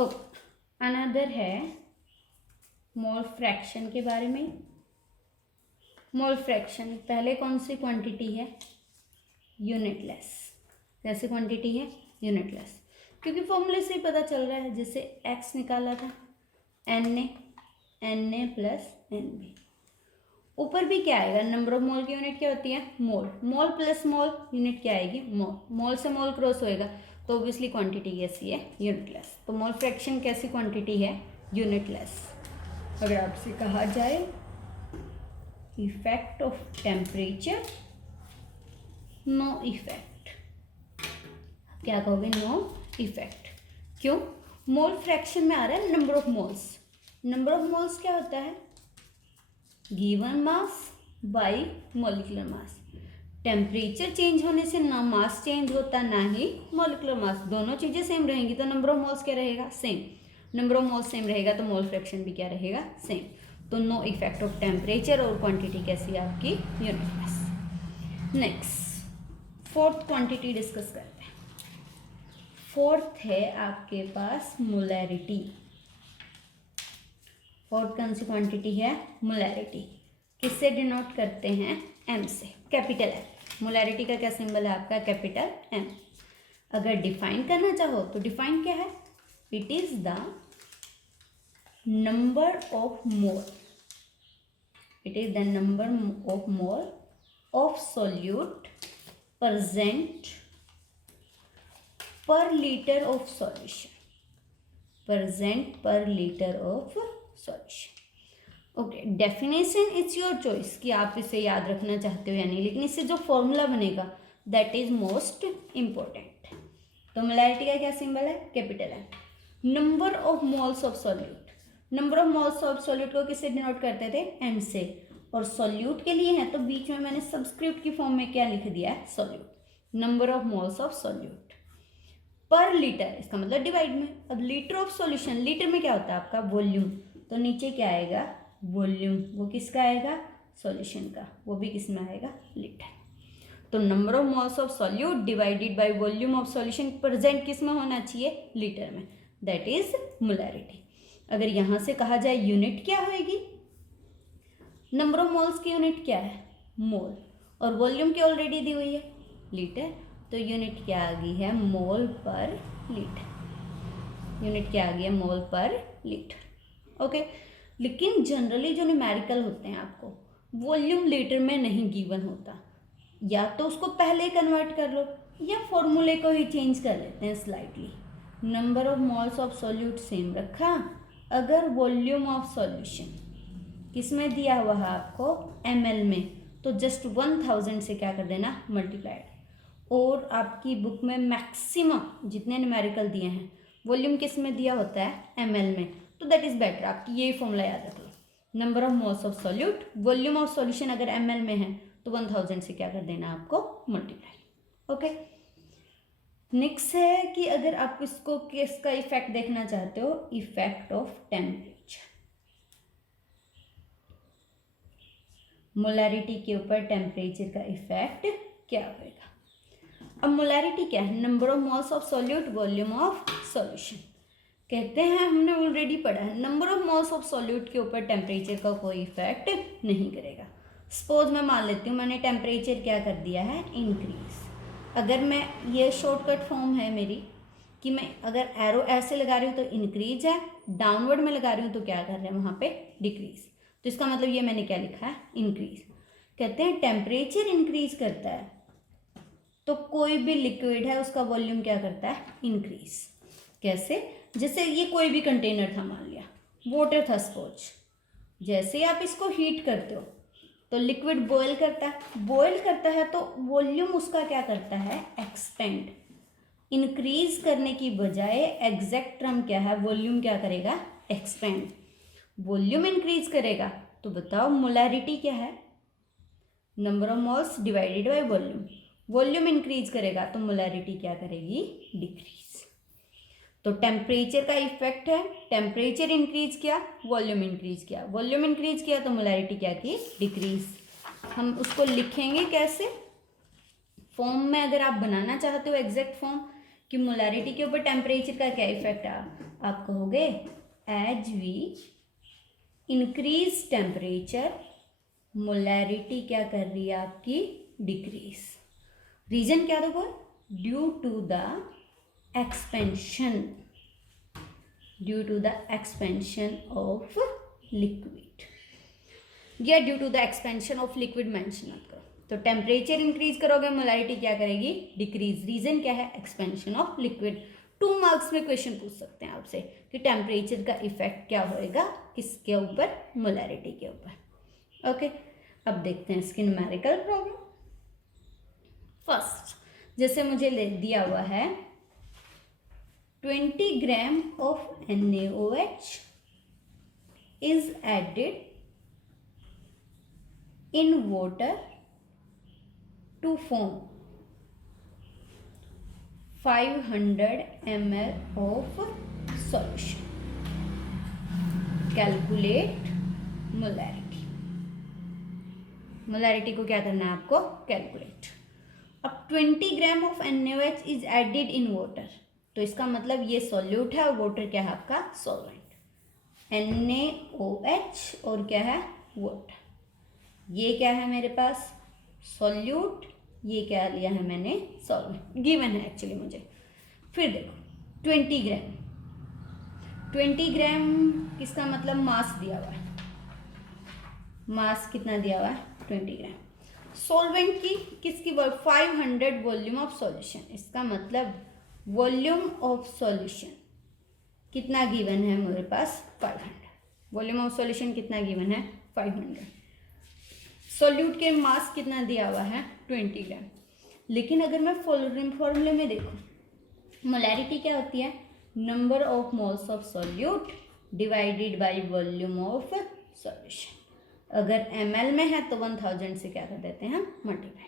Another है mole fraction के बारे में। मोल फ्रैक्शन पहले कौन सी क्वांटिटी है? यूनिटलेस। कैसी क्वांटिटी है? यूनिटलेस, क्योंकि फॉर्मूले से ही पता चल रहा है। जैसे x निकाला था Na प्लस Nb, ऊपर भी क्या आएगा? नंबर ऑफ मोल की यूनिट क्या होती है? मोल। मोल प्लस मोल यूनिट क्या आएगी? मोल। मोल से मोल क्रॉस होएगा तो ऑब्वियसली क्वांटिटी कैसी है? यूनिटलेस। तो मोल फ्रैक्शन कैसी क्वांटिटी है? यूनिटलेस। अगर आपसे कहा जाए effect of temperature, no effect, क्या कहोगे? No effect. क्यों? मोल फ्रैक्शन में आ रहा है number of moles. Number of moles क्या होता है? Given mass by molecular mass. Temperature change होने से ना मास चेंज होता ना ही मॉलिक्यूलर मास, दोनों चीजें सेम रहेंगी तो नंबर ऑफ मोल्स क्या रहेगा? Same. Number of moles same रहेगा तो मोल फ्रैक्शन भी क्या रहेगा? सेम। तो नो इफेक्ट ऑफ टेम्परेचर, और क्वांटिटी कैसी है आपकी? Unitless. Next fourth quantity discuss करते हैं। फोर्थ है आपके पास मोलैरिटी। फोर्थ कौन सी क्वांटिटी है? मोलैरिटी। किससे डिनोट करते हैं? एम से, कैपिटल एम। मोलैरिटी का क्या सिंबल है आपका? Capital M. अगर डिफाइन करना चाहो तो डिफाइन क्या है? It is the number of mole, it is the number of mole of solute present पर लीटर ऑफ सॉल्यूशन, प्रेजेंट पर litre of solution. Okay, definition it's your choice कि आप इसे याद रखना चाहते हो या नहीं, लेकिन इससे जो फॉर्मूला बनेगा दैट इज मोस्ट इंपॉर्टेंट। तो मोलैरिटी का क्या सिंबल है? Capital M. Number of moles of solute, number of moles of solute को किससे डिनोट करते थे? एम से। और सॉल्यूट के लिए है तो बीच में मैंने सब्सक्रिप्ट की फॉर्म में क्या लिख दिया है? Solute. Number of moles of solute पर लीटर, इसका मतलब डिवाइड में। अब लीटर ऑफ सॉल्यूशन, लीटर में क्या होता है आपका? वॉल्यूम। तो नीचे क्या आएगा? वॉल्यूम। वो किसका आएगा? सॉल्यूशन का। वो भी किस में आएगा? लीटर। तो number of moles of solute divided by volume of solution present किस में होना चाहिए? लीटर में। That is molarity. अगर यहां से कहा जाए यूनिट क्या होगी? नंबर ऑफ मोल्स की यूनिट क्या है? मोल। और वॉल्यूम की ऑलरेडी दी हुई है, लीटर। तो यूनिट क्या आ गई है? मोल पर लीटर। यूनिट क्या आ गई है? मोल पर लीटर। ओके। लेकिन जनरली जो न्यूमेरिकल होते हैं आपको वॉल्यूम लीटर में नहीं गिवन होता, या तो उसको पहले कन्वर्ट कर लो या फॉर्मूले को ही चेंज कर लेते हैं slightly. Number of moles of solute same रखा, अगर वॉल्यूम ऑफ सॉल्यूशन किस में दिया हुआ है आपको? ml में, तो जस्ट 1000 से क्या कर देना? मल्टीप्लाइड। और आपकी बुक में मैक्सिमम जितने न्यूमेरिकल दिए हैं वॉल्यूम किस में दिया होता है? ml में। तो दैट इज बेटर, आपकी यही फॉर्मूला याद रख लो। Number of moles of solute, volume of solution अगर ml में है तो 1000 से क्या कर देना आपको? मल्टीप्लाई। ओके। नेक्स्ट है कि अगर आप इसको किसका इफेक्ट देखना चाहते हो? Effect of temperature. मोलैरिटी के ऊपर टेम्परेचर का इफेक्ट क्या होगा? अब मोलैरिटी क्या है? Number of moles of solute, volume of solution. कहते हैं, हमने ऑलरेडी पढ़ा है, number of moles of solute के ऊपर टेम्परेचर का कोई इफेक्ट नहीं करेगा। सपोज मैं मान लेती हूँ मैंने टेम्परेचर क्या कर दिया है? इंक्रीज। अगर मैं, ये शॉर्टकट फॉर्म है मेरी कि मैं अगर एरो ऐसे लगा रही हूँ तो इंक्रीज है, डाउनवर्ड में लगा रही हूँ तो क्या कर रहे हैं वहाँ पे? डिक्रीज। तो इसका मतलब ये मैंने क्या लिखा है? इंक्रीज। कहते हैं टेम्परेचर इंक्रीज करता है तो कोई भी लिक्विड है उसका वॉल्यूम क्या करता है? इंक्रीज। कैसे? जैसे ये कोई भी कंटेनर था, मान लिया वाटर था सपोज, जैसे ही आप इसको हीट करते हो तो लिक्विड बॉयल करता है, बॉयल करता है तो वॉल्यूम उसका क्या करता है? एक्सपेंड। इंक्रीज करने की बजाय एग्जैक्ट टर्म क्या है? वॉल्यूम क्या करेगा? एक्सपेंड। वॉल्यूम इंक्रीज करेगा तो बताओ मोलैरिटी क्या है? Number of moles divided by volume. Volume increase करेगा तो मोलैरिटी क्या करेगी? डिक्रीज। तो टेम्परेचर का इफेक्ट है, टेम्परेचर इंक्रीज किया, वॉल्यूम इंक्रीज किया, वॉल्यूम इंक्रीज किया तो मोलैरिटी क्या की? डिक्रीज। हम उसको लिखेंगे कैसे? फॉर्म में अगर आप बनाना चाहते हो एग्जैक्ट फॉर्म, कि मोलैरिटी के ऊपर टेम्परेचर का क्या इफेक्ट है, आप कहोगे as we increase temperature molarity क्या कर रही है आपकी, डिक्रीज। रीजन क्या था, due to the expansion of liquid, या due to the expansion of liquid mention आप करो। तो टेम्परेचर इंक्रीज करोगे, मोलैरिटी क्या करेगी, डिक्रीज। रीजन क्या है, एक्सपेंशन ऑफ लिक्विड। 2 मार्क्स में क्वेश्चन पूछ सकते हैं आपसे कि टेम्परेचर का इफेक्ट क्या होएगा किसके ऊपर, मोलैरिटी के ऊपर। ओके, अब देखते हैं इसकी न्यूमेरिकल प्रॉब्लम। फर्स्ट, जैसे मुझे दिया हुआ है 20 gram of NaOH is added in water to form 500 ml of solution. Calculate molarity. Molarity को क्या करना है आपको, कैलकुलेट। अब 20 gram of NaOH is added in water, तो इसका मतलब ये सॉल्यूट है और वाटर क्या है आपका, सॉल्वेंट। NaOH और क्या है, वाटर। ये क्या है मेरे पास, सॉल्यूट, ये क्या लिया है मैंने, सॉल्वेंट। गिवन है एक्चुअली मुझे। फिर देखो 20 ग्राम किसका मतलब मास दिया हुआ है, मास कितना दिया हुआ है, 20 ग्राम। सॉल्वेंट की किसकी, 500 वॉल्यूम ऑफ सॉल्यूशन, इसका मतलब वॉल्यूम ऑफ सॉल्यूशन कितना गिवन है मेरे पास, 500। वॉल्यूम ऑफ सॉल्यूशन कितना गिवन है, 500। सॉल्यूट के मास कितना दिया हुआ है, 20 ग्राम। लेकिन अगर मैं फॉर्मूले में देखूं, मोलैरिटी क्या होती है, number of moles of solute divided by volume of solution. अगर ml में है तो 1000 से क्या कर देते हैं, मल्टीप्लाई।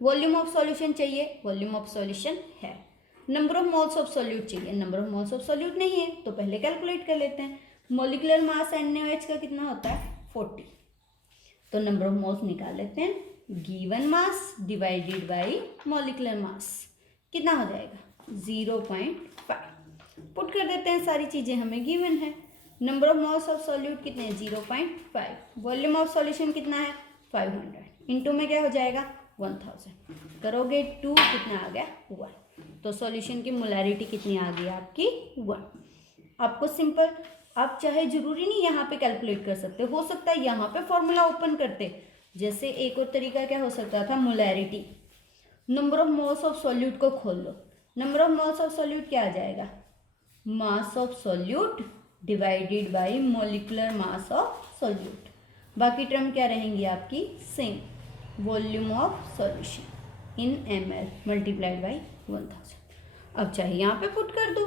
वॉल्यूम ऑफ सॉल्यूशन चाहिए, वॉल्यूम ऑफ सॉल्यूशन है। Number of moles of solute चाहिए, number of moles of solute नहीं है, तो पहले कैलकुलेट कर लेते हैं। मॉलिक्यूलर मास NaOH का कितना होता है, 40, तो नंबर ऑफ मोल्स निकाल लेते हैं। Given mass divided by molecular मास कितना हो जाएगा, 0.5। पुट कर देते हैं, सारी चीज़ें हमें गिवन है। Number of moles of solute कितने, 0.5। वॉल्यूम ऑफ सॉल्यूशन कितना है, 500। इनटू में क्या हो जाएगा, 1000। करोगे 2, कितना आ गया, 1। तो सॉल्यूशन की मोलैरिटी कितनी आ गई आपकी, 1। आपको सिंपल, आप चाहे जरूरी नहीं यहाँ पे कैलकुलेट कर सकते, हो सकता है यहाँ पे फॉर्मूला ओपन करते। जैसे एक और तरीका क्या हो सकता था, molarity, number of moles of solute को खोल लो। Number of moles of solute क्या आ जाएगा, mass of solute divided by molecular mass of solute. बाकी टर्म क्या रहेंगी आपकी, same. Volume of solution in ml multiplied by 1000। अब चाहे यहाँ पे पुट कर दो,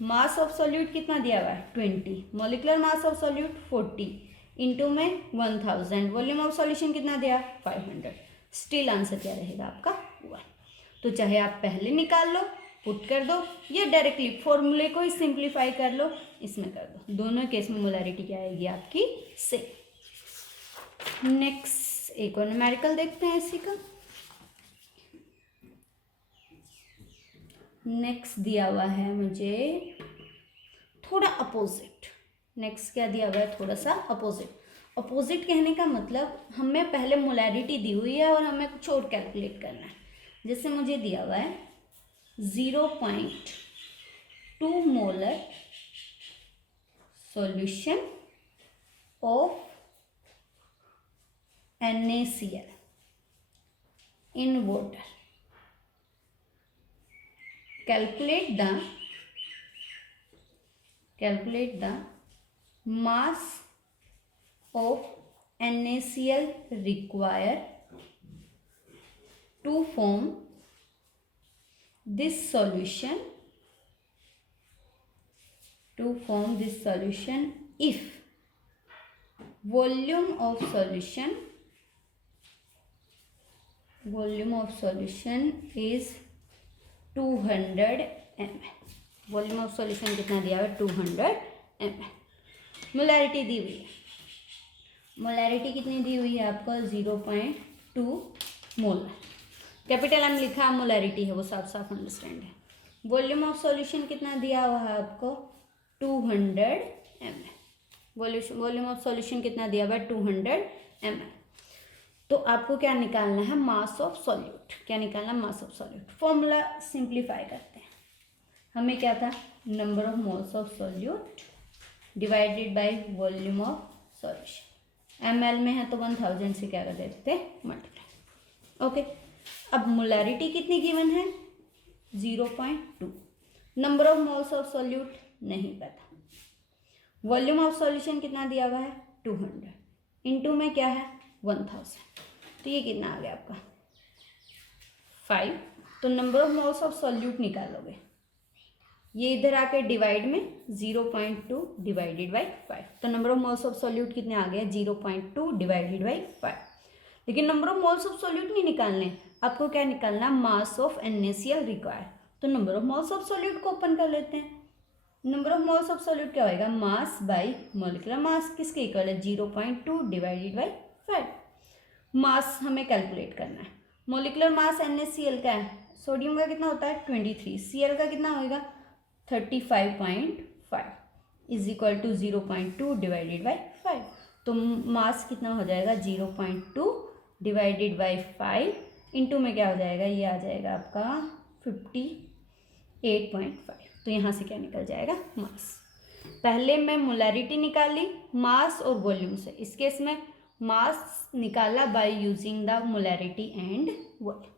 मास ऑफ सॉल्यूट कितना दिया हुआ है, 20, molecular mass of solute 40, into में 1000, वॉल्यूम ऑफ सॉल्यूशन कितना दिया, 500। स्टिल आंसर क्या रहेगा आपका, 1। तो चाहे आप पहले निकाल लो, पुट कर दो, या डायरेक्टली फॉर्मूले को ही सिंप्लीफाई कर लो, इसमें कर दो। दोनों केस में मोलैरिटी क्या आएगी आपकी, सेम। नेक्स्ट एक और न्यूमेरिकल देखते हैं इसी का। नेक्स्ट दिया हुआ है मुझे थोड़ा अपोजिट। नेक्स्ट क्या दिया हुआ है, थोड़ा सा अपोजिट। अपोजिट कहने का मतलब हमें पहले मोलैरिटी दी हुई है और हमें कुछ और कैलकुलेट करना है। जैसे मुझे दिया हुआ है 0.2 molar solution of NaCl in water. Calculate the mass of NaCl required to form this solution if volume of solution is 200 ml। Volume of solution कितना दिया हुआ है, 200 ml। मोलैरिटी दी हुई है, मोलैरिटी कितनी दी हुई है आपको, 0.2 मोलर। कैपिटल एम लिखा, मोलैरिटी है, वो साफ साफ अंडरस्टैंड है। वॉल्यूम ऑफ सॉल्यूशन कितना दिया हुआ है आपको 200 ml। वॉल्यूम ऑफ सॉल्यूशन कितना दिया हुआ है 200 ml। तो आपको क्या निकालना है मास ऑफ सॉल्यूट। क्या निकालना है मास ऑफ सॉल्यूट। फॉर्मूला सिंप्लीफाई करते हैं। हमें क्या था number of moles of solute divided by volume of solution. ml में है तो 1000 से क्या कर देते मल्टीप्लाई। ओके अब मोलैरिटी कितनी गिवन है 0.2। Number of moles of solute नहीं पता। वॉल्यूम ऑफ सॉल्यूशन कितना दिया हुआ है 200 इनटू में क्या है 1000। तो ये कितना आ गया आपका 5। तो number of moles of solute निकालोगे ये इधर आके डिवाइड में 0.2 डिवाइडेड बाई 5। तो number of moles of solute कितने आ गए 0.2 डिवाइडेड बाई 5। लेकिन number of moles of solute नहीं निकालने, आपको क्या निकालना मास ऑफ NaCl रिक्वायर्ड। तो number of moles of solute को ओपन कर लेते हैं। Number of moles of solute क्या होएगा मास बाई मोलिकुलर मास किसके इक्वल है 0.2 डिवाइडेड बाई 5। मास हमें कैलकुलेट करना है। मोलिकुलर मास NaCl का है, सोडियम का कितना होता है 23, Cl का कितना होएगा 35.5 is equal to 0.2 divided by 5। तो मास कितना हो जाएगा 0.2 डिवाइडेड बाई 5 इंटू में क्या हो जाएगा ये आ जाएगा आपका 58.5। तो यहाँ से क्या निकल जाएगा मास। पहले मैं मोलैरिटी निकाली मास और वॉल्यूम से। इस केस में मास निकाला by using the molarity and volume.